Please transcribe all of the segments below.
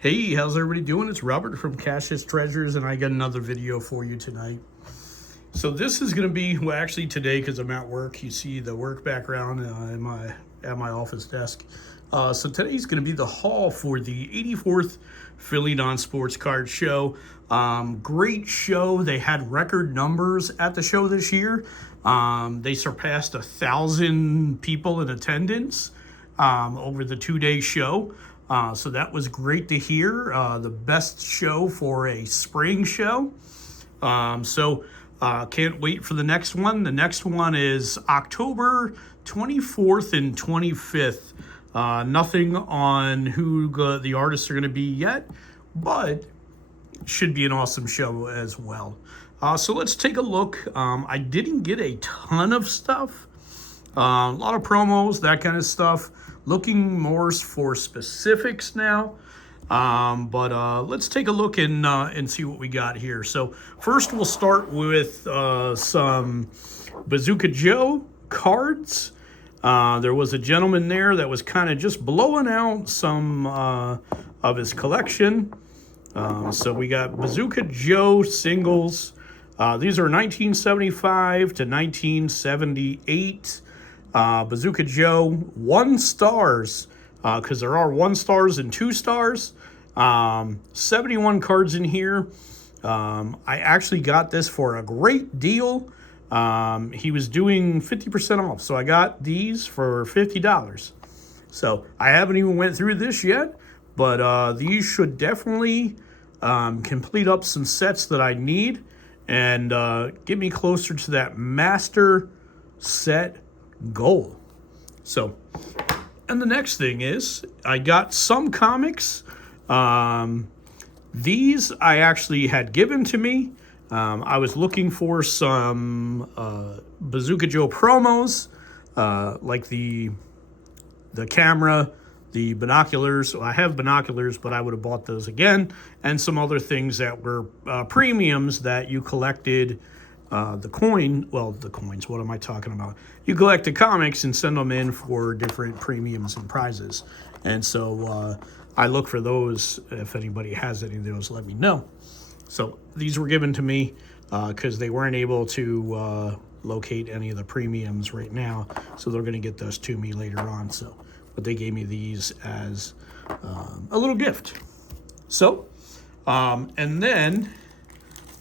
Hey, how's everybody doing? It's Robert from Cash's Treasures, and I got another video for you tonight. So this is going to be, well, actually today, because I'm at work. You see the work background at my office desk. So today's going to be the haul for the 84th Philly Non-Sports Card Show. Great show. They had record numbers at the show this year. They surpassed 1,000 people in attendance over the 2-day show. So that was great to hear. The best show for a spring show. Can't wait for the next one. The next one is October 24th and 25th. Nothing on who the artists are going to be yet, but should be an awesome show as well. So let's take a look. I didn't get a ton of stuff. A lot of promos, that kind of stuff. Looking more for specifics now. Let's take a look and see what we got here. So first we'll start with some Bazooka Joe cards. There was a gentleman there that was kind of just blowing out some of his collection. So we got Bazooka Joe singles. These are 1975 to 1978. Bazooka Joe 1 stars, because there are 1 stars and 2 stars. 71 cards in here. I actually got this for a great deal. He was doing 50% off, so I got these for $50. So I haven't even went through this yet, but these should definitely complete up some sets that I need and get me closer to that master set goal. So, and the next thing is I got some comics. These I actually had given to me. I was looking for some Bazooka Joe promos, like the camera, the binoculars. I have binoculars, but I would have bought those again, and some other things that were premiums that you collected. The coins, what am I talking about? You collect the comics and send them in for different premiums and prizes. And so I look for those. If anybody has any of those, let me know. So these were given to me because they weren't able to locate any of the premiums right now. So they're going to get those to me later on. So, but they gave me these as a little gift. So, and then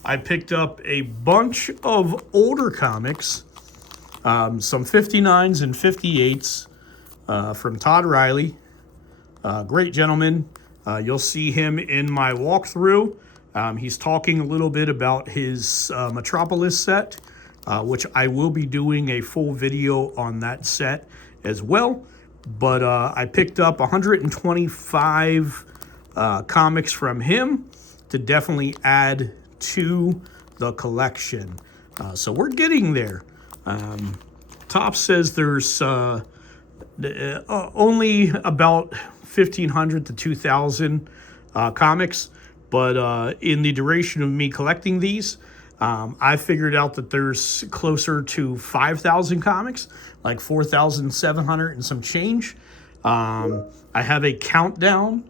I picked up a bunch of older comics, some 59s and 58s from Todd Riley. Great gentleman. You'll see him in my walkthrough. He's talking a little bit about his Metropolis set, which I will be doing a full video on that set as well. But I picked up 125 comics from him to definitely add to the collection. So we're getting there. Top says there's only about 1,500 to 2,000 comics, but in the duration of me collecting these, I figured out that there's closer to 5,000 comics, like 4,700 and some change. I have a countdown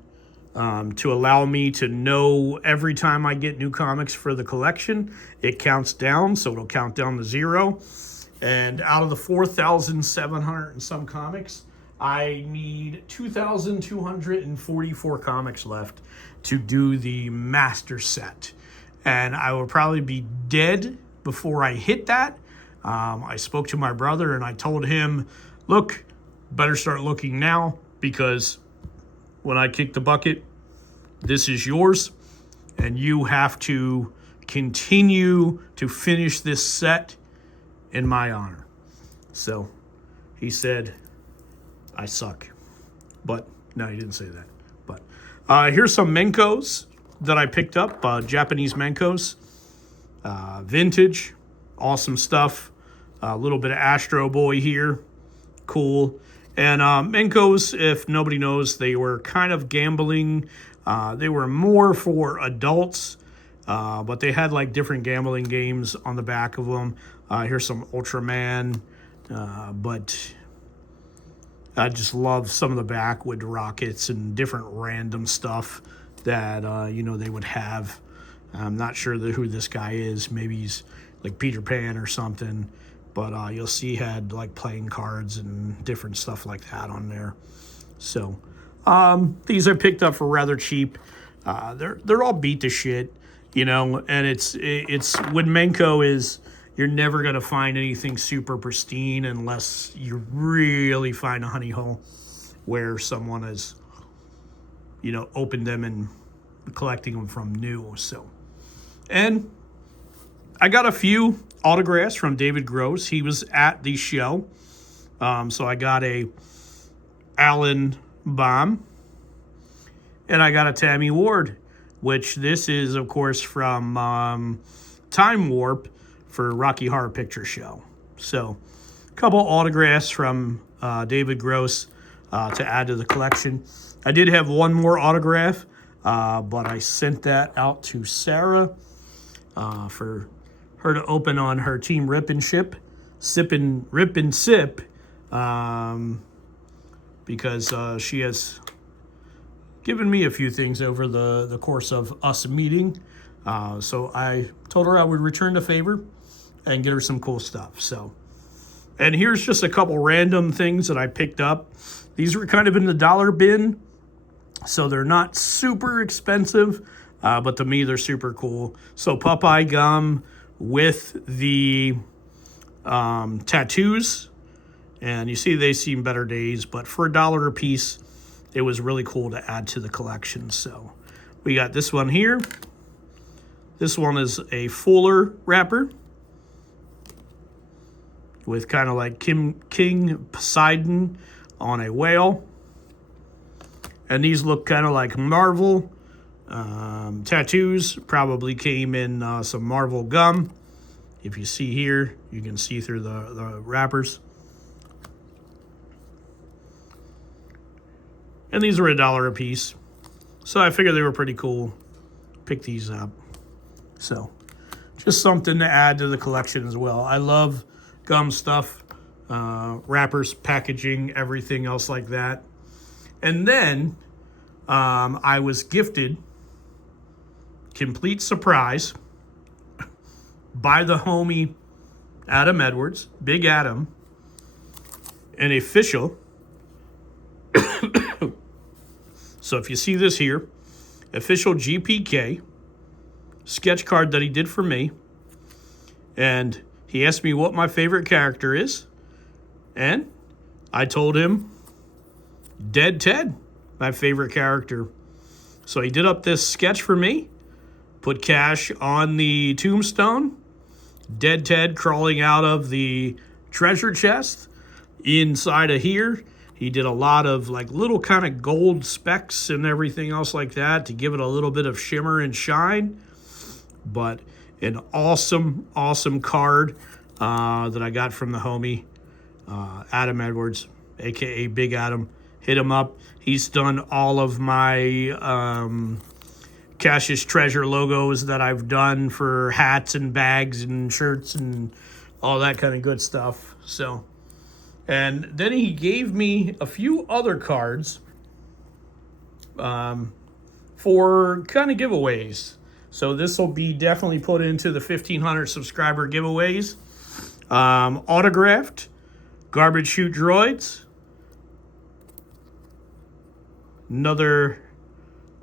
to allow me to know every time I get new comics for the collection, it counts down, so it'll count down to 0. And out of the 4,700 and some comics, I need 2,244 comics left to do the master set. And I will probably be dead before I hit that. I spoke to my brother and I told him, look, better start looking now, because when I kick the bucket, this is yours, and you have to continue to finish this set in my honor. So he said, I suck. But no, he didn't say that. But here's some Menkos that I picked up, Japanese Menkos. Vintage, awesome stuff. A little bit of Astro Boy here, cool. And Menkos, if nobody knows, they were kind of gambling. They were more for adults, but they had like different gambling games on the back of them. Here's some Ultraman, but I just love some of the back with rockets and different random stuff that, they would have. I'm not sure who this guy is. Maybe he's like Peter Pan or something. But you'll see he had like playing cards and different stuff like that on there. So these I picked up for rather cheap. They're all beat to shit, and it's when Menko is, you're never gonna find anything super pristine unless you really find a honey hole where someone has, opened them and collecting them from new. So, and I got a few autographs from David Gross. He was at the show. So I got a Alan Baum, and I got a Tammy Ward, which this is, of course, from Time Warp for Rocky Horror Picture Show. So a couple autographs from David Gross to add to the collection. I did have one more autograph, but I sent that out to Sarah for her to open on her Team Rip and Sip, because she has given me a few things over the course of us meeting. So I told her I would return the favor and get her some cool stuff. So, and here's just a couple random things that I picked up. These were kind of in the dollar bin, so they're not super expensive, but to me they're super cool. So Popeye gum with the tattoos, and you see they've seen better days, but for $1 a piece, it was really cool to add to the collection. So we got this one here. This one is a Fuller wrapper with kind of like King Poseidon on a whale. And these look kind of like Marvel. Tattoos probably came in some Marvel gum. If you see here, you can see through the wrappers. And these were $1 a piece. So I figured they were pretty cool. Pick these up. So just something to add to the collection as well. I love gum stuff, wrappers, packaging, everything else like that. And then I was gifted, complete surprise, by the homie Adam Edwards, Big Adam, an official. So if you see this here, official GPK sketch card that he did for me. And he asked me what my favorite character is. And I told him Dead Ted, my favorite character. So he did up this sketch for me, put cash on the tombstone, Dead Ted crawling out of the treasure chest. Inside of here, he did a lot of like little kind of gold specks and everything else like that to give it a little bit of shimmer and shine. But an awesome, awesome card that I got from the homie, Adam Edwards, a.k.a. Big Adam. Hit him up. He's done all of my Cash's Treasure logos that I've done for hats and bags and shirts and all that kind of good stuff. So, and then he gave me a few other cards for kind of giveaways. So this will be definitely put into the 1,500 subscriber giveaways. Autographed Garbage Chute Droids. Another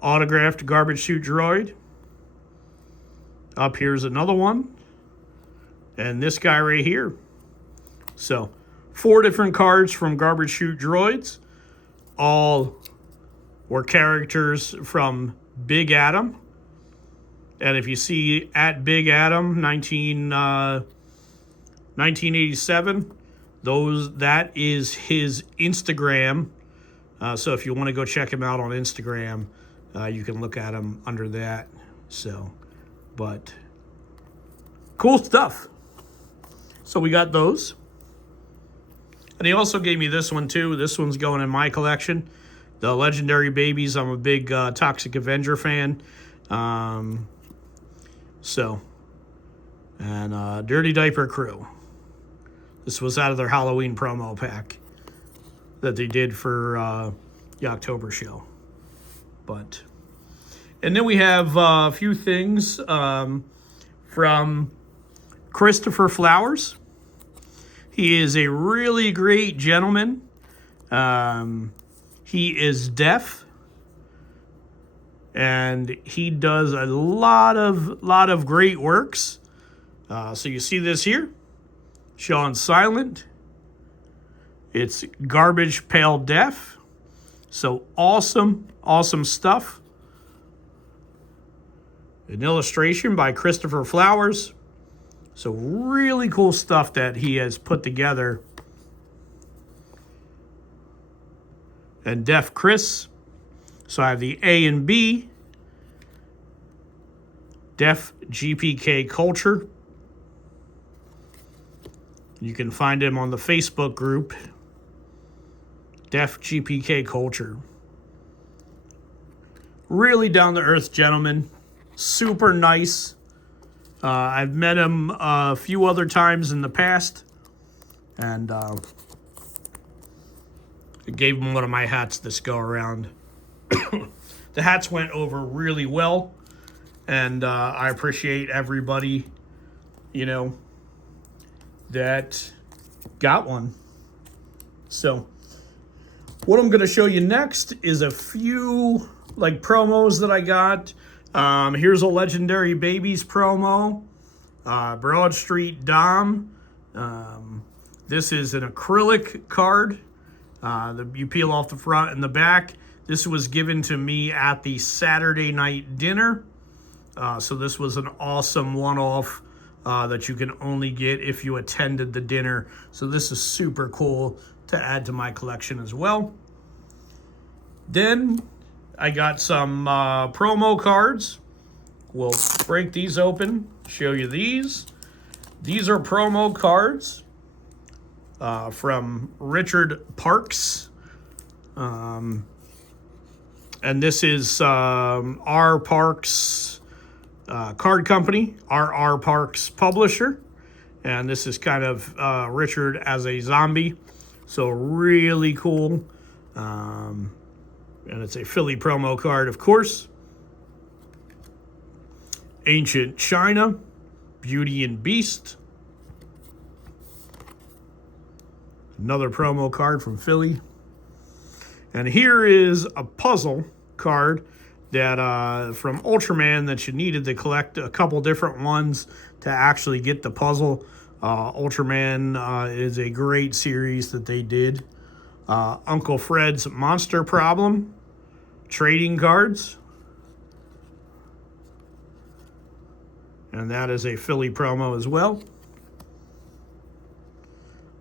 autographed Garbage Chute Droid. Up here's another one. And this guy right here. So 4 different cards from Garbage Chute Droids. All were characters from Big Adam. And if you see at Big Adam 1987, that is his Instagram. So if you want to go check him out on Instagram, you can look at him under that. So, but cool stuff. So we got those. And he also gave me this one too. This one's going in my collection. The Legendary Babies. I'm a big Toxic Avenger fan. And Dirty Diaper Crew. This was out of their Halloween promo pack that they did for the October show. And then we have a few things from Christopher Flowers. He is a really great gentleman. He is deaf, and he does a lot of great works. So you see this here, Sean Silent. It's Garbage Pail Deaf. So awesome stuff. An illustration by Christopher Flowers. So really cool stuff that he has put together. And Deaf Chris. So I have the A and B. Deaf GPK Culture. You can find him on the Facebook group. Deaf GPK Culture. Really down-to-earth gentleman. Super nice. I've met him a few other times in the past. And I gave him one of my hats this go around. The hats went over really well. And I appreciate everybody, that got one. So what I'm going to show you next is a few promos that I got. Here's a Legendary Babies promo. Broad Street Dom. This is an acrylic card. You peel off the front and the back. This was given to me at the Saturday night dinner. So this was an awesome one-off that you can only get if you attended the dinner. So this is super cool to add to my collection as well. Then I got some promo cards. We'll break these open, show you these. These are promo cards from Richard Parks. And this is R. Parks Card Company, R. Parks Publisher. And this is kind of Richard as a zombie. So really cool. And it's a Philly promo card, of course. Ancient China, Beauty and Beast. Another promo card from Philly. And here is a puzzle card that from Ultraman that you needed to collect a couple different ones to actually get the puzzle. Ultraman is a great series that they did. Uncle Fred's Monster Problem trading cards. And that is a Philly promo as well.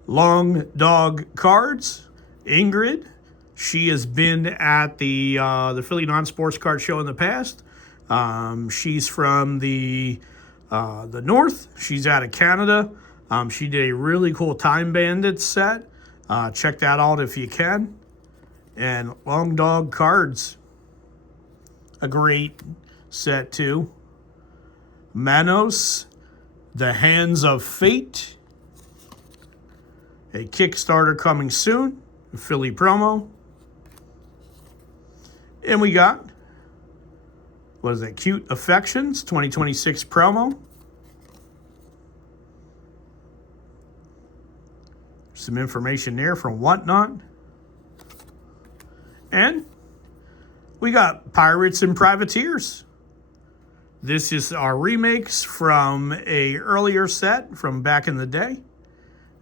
Long Dog Cards. Ingrid. She has been at the Philly Non-Sports Card Show in the past. She's from the North. She's out of Canada. She did a really cool Time Bandits set. Check that out if you can. And Long Dog Cards. A great set too. Manos. The Hands of Fate. A Kickstarter coming soon. A Philly promo. And we got, what is that? Cute Affections 2026 promo. Some information there from Whatnot. And we got Pirates and Privateers. This is our remakes from a earlier set from back in the day.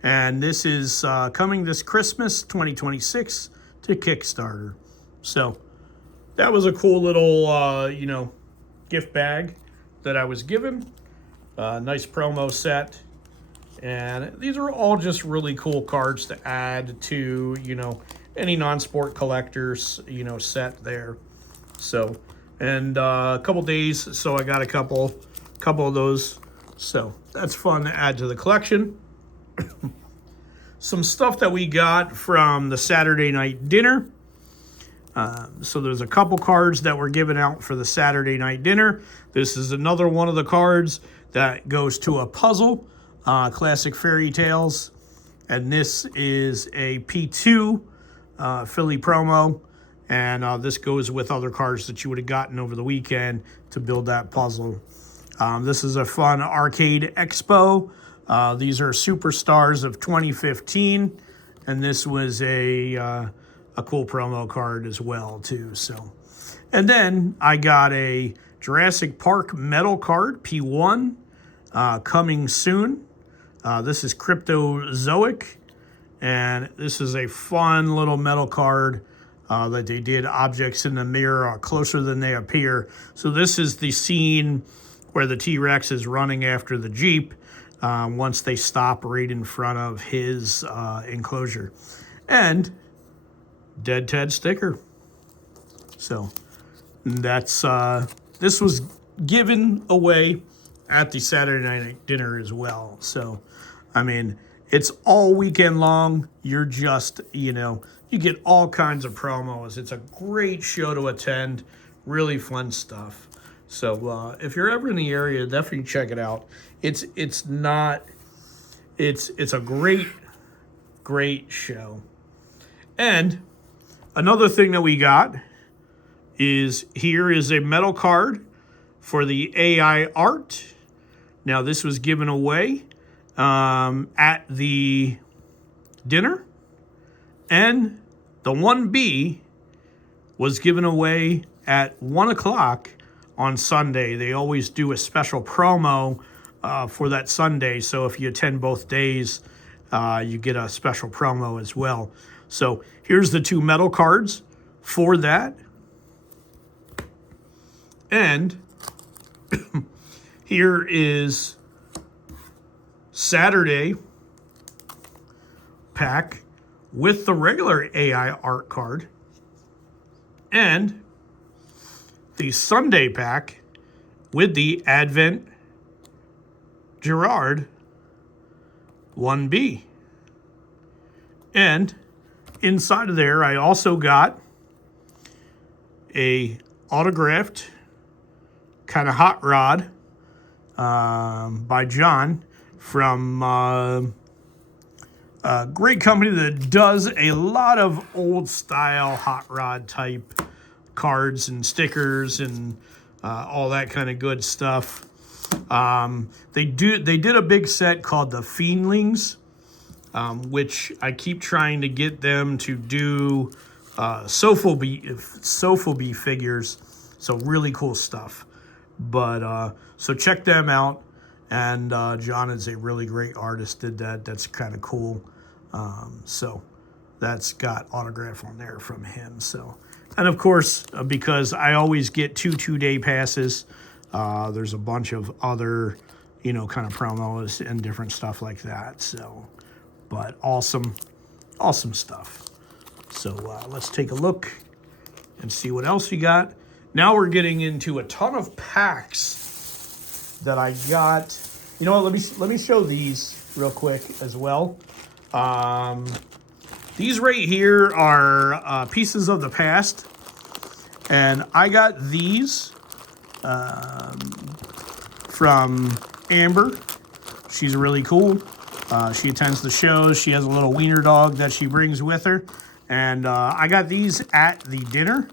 And this is coming this Christmas 2026 to Kickstarter. So that was a cool little, gift bag that I was given. Nice promo set. And these are all just really cool cards to add to, any non-sport collector's, set there. So, and a couple days, so I got a couple of those. So that's fun to add to the collection. Some stuff that we got from the Saturday night dinner. So there's a couple cards that were given out for the Saturday night dinner. This is another one of the cards that goes to a puzzle, Classic Fairy Tales. And this is a P2 Philly promo. And this goes with other cards that you would have gotten over the weekend to build that puzzle. This is a fun arcade expo. These are superstars of 2015, and this was a cool promo card as well too. So, and then I got a Jurassic Park metal card P1 coming soon. This is Cryptozoic, and this is a fun little metal card that they did. Objects in the mirror are closer than they appear. So this is the scene where the T-Rex is running after the Jeep once they stop right in front of his enclosure. And Dead Ted sticker. So that's this was given away at the Saturday night dinner as well. So, I mean, it's all weekend long. You're just, you get all kinds of promos. It's a great show to attend. Really fun stuff. So if you're ever in the area, definitely check it out. It's a great show. And another thing that we got is here is a metal card for the AI art. Now this was given away at the dinner, and the 1B was given away at 1 o'clock on Sunday. They always do a special promo for that Sunday. So if you attend both days, you get a special promo as well. So here's the 2 metal cards for that. And here is Saturday pack with the regular AI art card, and the Sunday pack with the Advent Gerard 1B. And inside of there, I also got a autographed kind of hot rod by John from a great company that does a lot of old style hot rod type cards and stickers and all that kind of good stuff. They did a big set called the Fiendlings, which I keep trying to get them to do Sophobie figures. So really cool stuff. But so check them out. And John is a really great artist, did that. That's kind of cool. So that's got autograph on there from him. So, and of course, because I always get 2 2-day passes, there's a bunch of other, kind of promos and different stuff like that. So, but awesome stuff. So let's take a look and see what else we got. Now we're getting into a ton of packs that I got. You know what? Let me show these real quick as well. These right here are pieces of the past, and I got these from Amber. She's really cool. She attends the shows. She has a little wiener dog that she brings with her, and I got these at the dinner.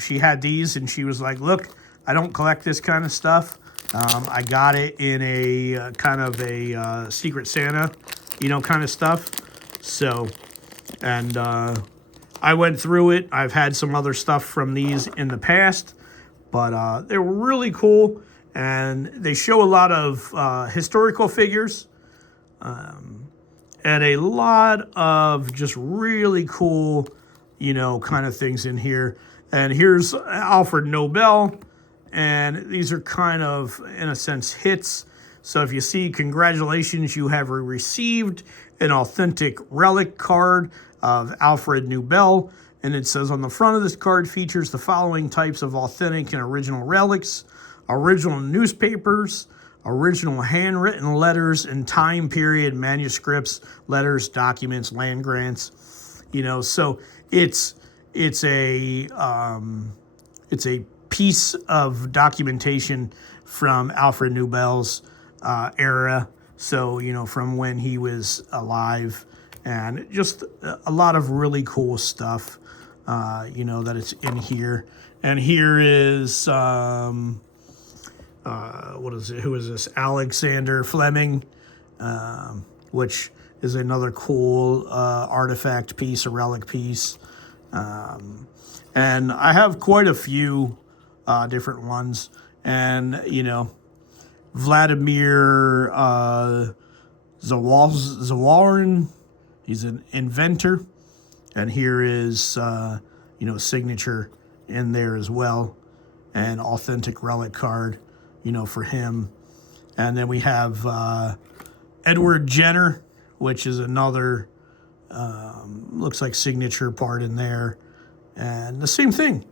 She had these, and she was like, "Look, I don't collect this kind of stuff. I got it in a kind of a Secret Santa, kind of stuff." So, and I went through it. I've had some other stuff from these in the past, but they were really cool, and they show a lot of historical figures, and a lot of just really cool, kind of things in here. And here's Alfred Nobel, and these are kind of, in a sense, hits. So if you see, congratulations, you have received an authentic relic card of Alfred Nobel. And it says on the front of this card features the following types of authentic and original relics: original newspapers, original handwritten letters and time period manuscripts, letters, documents, land grants. So it's a piece of documentation from Alfred Nobel's era. So, from when he was alive, and just a lot of really cool stuff. you know, that it's in here. And here is, what is it? Who is this? Alexander Fleming, which is another cool artifact piece, a relic piece. And I have quite a few different ones. And, you know, Vladimir Zawarin, he's an inventor. And here is, you know, signature in there as well. And authentic relic card, you know, for him. And then we have Edward Jenner, which is another, looks like signature part in there. And the same thing.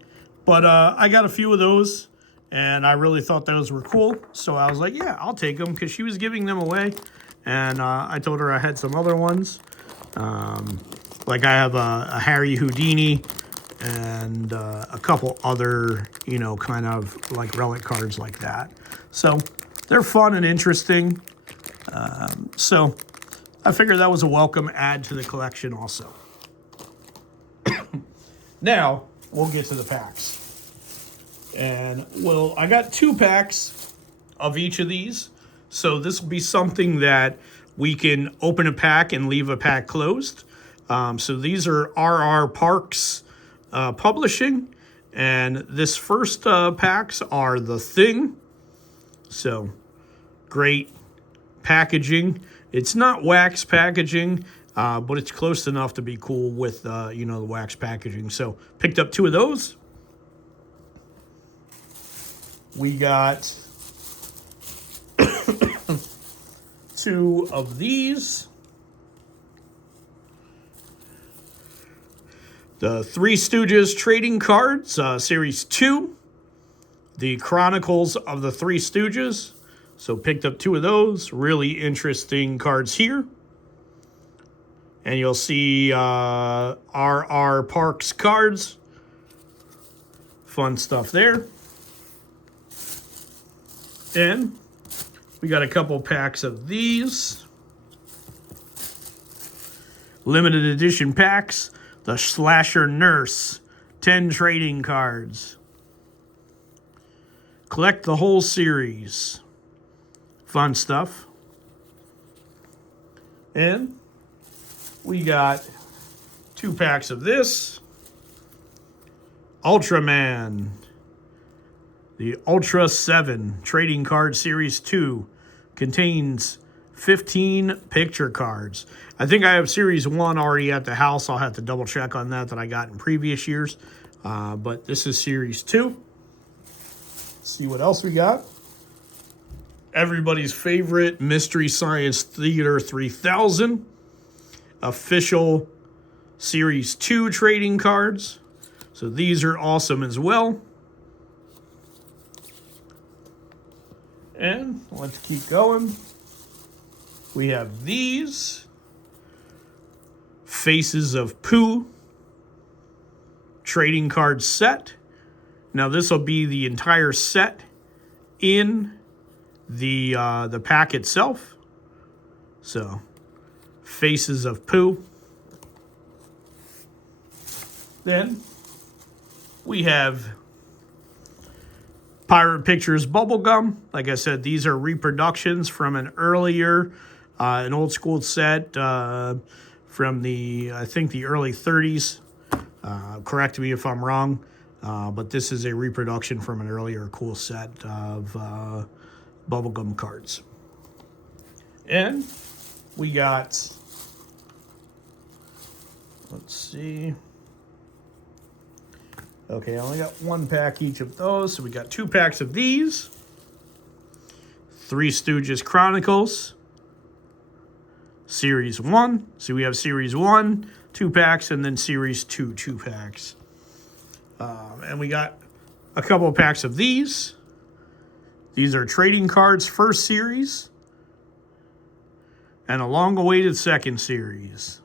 But I got a few of those, and I really thought those were cool. So I was like, yeah, I'll take them, because she was giving them away. And I told her I had some other ones. Like I have a Harry Houdini and a couple other, you know, kind of like relic cards like that. So they're fun and interesting. So I figured that was a welcome add to the collection also. Now, we'll get to the packs. And, well, I got 2 packs of each of these. So this will be something that we can open a pack and leave a pack closed. So these are RR Parks Publishing. And this first packs are The Thing. So, great packaging. It's not wax packaging, but it's close enough to be cool with, you know, the wax packaging. So, picked up 2 of those. We got 2 of these. The Three Stooges Trading Cards, Series 2. The Chronicles of the Three Stooges. So picked up 2 of those. Really interesting cards here. And you'll see RR Parks cards. Fun stuff there. And we got a couple packs of these. Limited edition packs. The Slasher Nurse. 10 trading cards. Collect the whole series. Fun stuff. And we got 2 packs of this. Ultraman. The Ultra 7 Trading Card Series 2 contains 15 picture cards. I think I have Series 1 already at the house. I'll have to double check on that I got in previous years. But this is Series 2. Let's see what else we got. Everybody's favorite Mystery Science Theater 3000. Official Series 2 trading cards. So these are awesome as well. And let's keep going. We have these. Faces of Pooh trading card set. Now this will be the entire set in the pack itself. So, Faces of Pooh. Then we have Pirate Pictures Bubblegum. Like I said, these are reproductions from an earlier, an old school set from the, I think, the early 30s. Correct me if I'm wrong. But this is a reproduction from an earlier cool set of bubblegum cards. And we got, let's see. Okay, I only got 1 pack each of those. So we got 2 packs of these. Three Stooges Chronicles. Series 1. So we have Series 1, 2 packs, and then Series 2, 2 packs. And we got a couple of packs of these. These are trading cards first series and a long-awaited second series.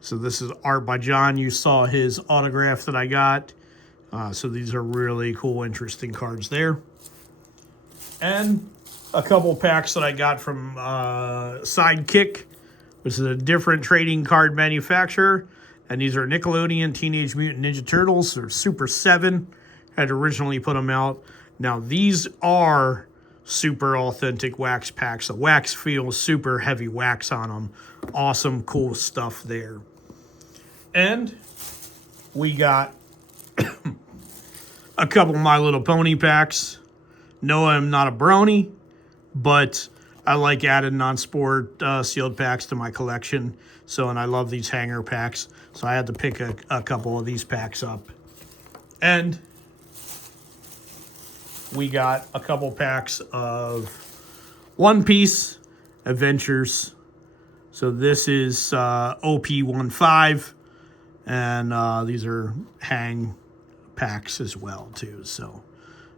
So this is art by John. You saw his autograph that I got. So these are really cool, interesting cards there. And a couple packs that I got from Sidekick, which is a different trading card manufacturer. And these are Nickelodeon Teenage Mutant Ninja Turtles. They're Super 7. Had originally put them out. Now, these are super authentic wax packs. The wax feels super heavy wax on them. Awesome, cool stuff there. And we got a couple My Little Pony packs. No, I'm not a brony, but I like adding non-sport sealed packs to my collection. So, and I love these hanger packs. So I had to pick a couple of these packs up. And we got a couple packs of One Piece Adventures. So this is OP15. And these are hang packs as well, too. So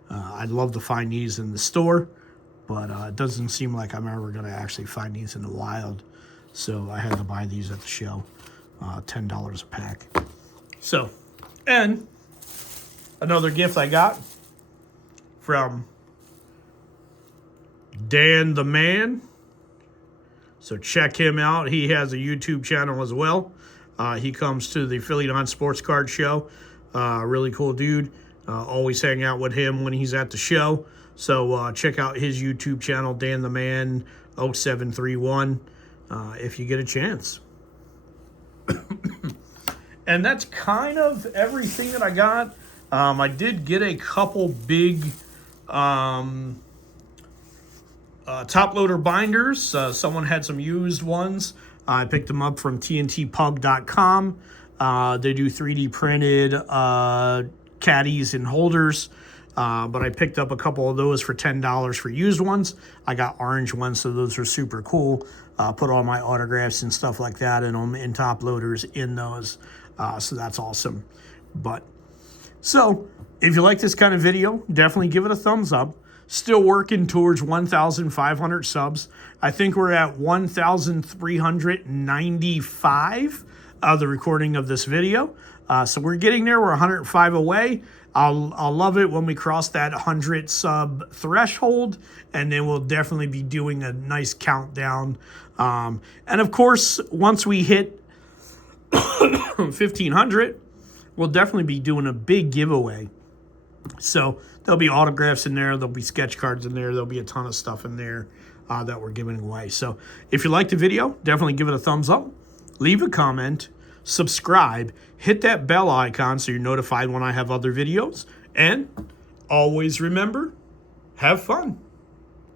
I'd love to find these in the store. But it doesn't seem like I'm ever going to actually find these in the wild. So I had to buy these at the show. $10 a pack. So, and another gift I got from Dan the Man. So check him out. He has a YouTube channel as well. He comes to the Philly Non-Sports Card Show. Really cool dude. Always hang out with him when he's at the show. So check out his YouTube channel, Dan the Man 0731, if you get a chance. And that's kind of everything that I got. I did get a couple big top loader binders. Someone had some used ones. I picked them up from TNTpug.com. They do 3D printed caddies and holders. But I picked up a couple of those for $10 for used ones. I got orange ones, so those are super cool. Put all my autographs and stuff like that in them, in top loaders in those. So that's awesome. But so if you like this kind of video, definitely give it a thumbs up. Still working towards 1,500 subs. I think we're at 1,395 the recording of this video. So we're getting there. We're 105 away. I'll love it when we cross that 100 sub threshold, and then we'll definitely be doing a nice countdown. And of course, once we hit 1,500, we'll definitely be doing a big giveaway. So there'll be autographs in there. There'll be sketch cards in there. There'll be a ton of stuff in there that we're giving away. So if you liked the video, definitely give it a thumbs up. Leave a comment. Subscribe, hit that bell icon so you're notified when I have other videos, and always remember, have fun.